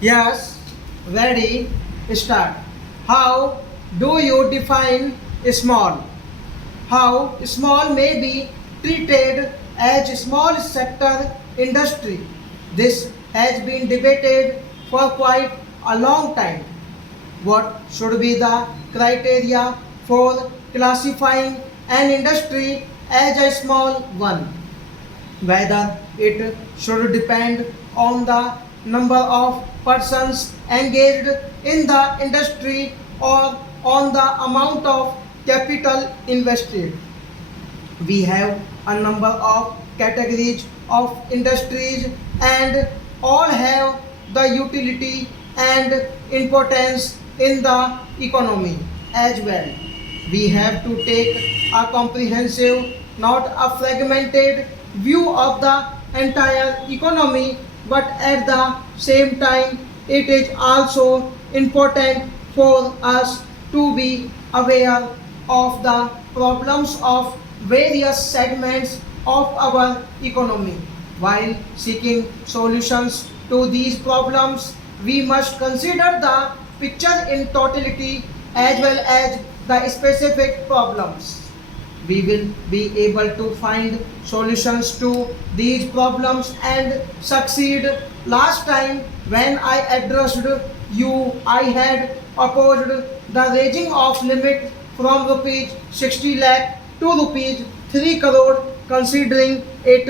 Yes, ready, start. How do you define small? How small may be treated as small sector industry. This has been debated for quite a long time. What should be the criteria for classifying an industry as a small one? Whether it should depend on the number of persons engaged in the industry or on the amount of capital invested. We have a number of categories of industries and all have the utility and importance in the economy as well. We have to take a comprehensive, not a fragmented view of the entire economy, but at the same time, it is also important for us to be aware of the problems of various segments of our economy. While seeking solutions to these problems, we must consider the picture in totality as well as the specific problems. We will be able to find solutions to these problems and succeed. Last time when I addressed you, I had opposed the raising of limit from rupees 60 lakh to rupees 3 crore, considering it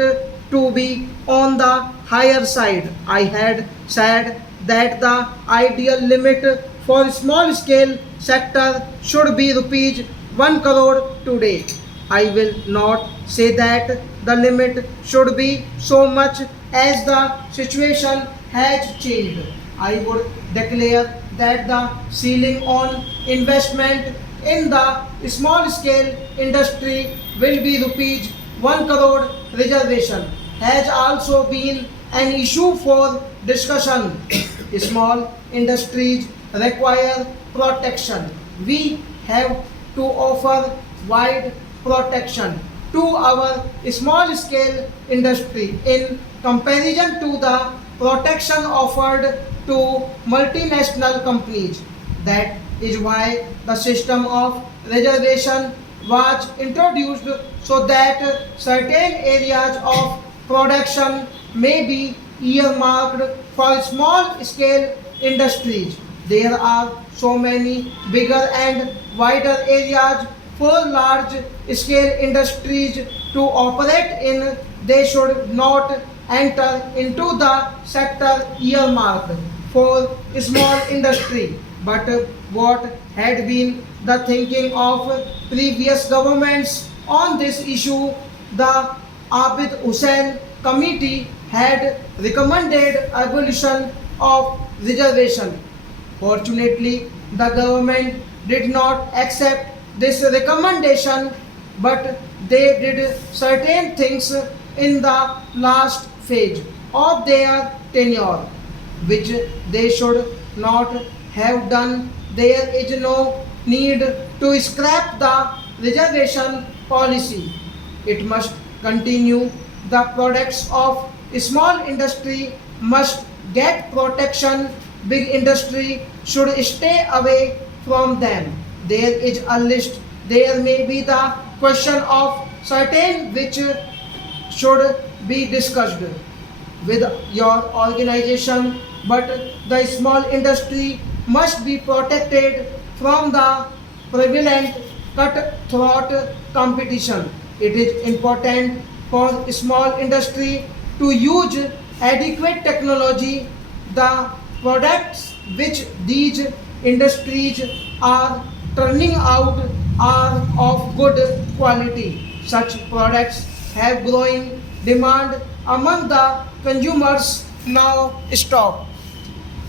to be on the higher side. I had said that the ideal limit for small scale sector should be rupees 1 crore today. I will not say that the limit should be so much as the situation has changed. I would declare that the ceiling on investment in the small scale industry will be rupees 1 crore. Reservation has also been an issue for discussion. Small industries require protection. We have to offer wide protection to our small scale industry in comparison to the protection offered to multinational companies. That is why the system of reservation was introduced, so that certain areas of production may be earmarked for small scale industries. There are so many bigger and wider areas for large scale industries to operate in. They should not enter into the sector earmarked for small industry. But what had been the thinking of previous governments on this issue? The Abid Hussain committee had recommended abolition of reservation. Fortunately, the government did not accept this recommendation, but they did certain things in the last phase of their tenure, which they should not have done. There is no need to scrap the reservation policy. It must continue. The products of small industry must get protection. Big industry should stay away from them. There is a list. There may be the question of certain which should be discussed with your organization, but the small industry must be protected from the prevalent cutthroat competition. It is important for small industry to use adequate technology. The products which these industries are turning out are of good quality. Such products have growing demand among the consumers. Now stop.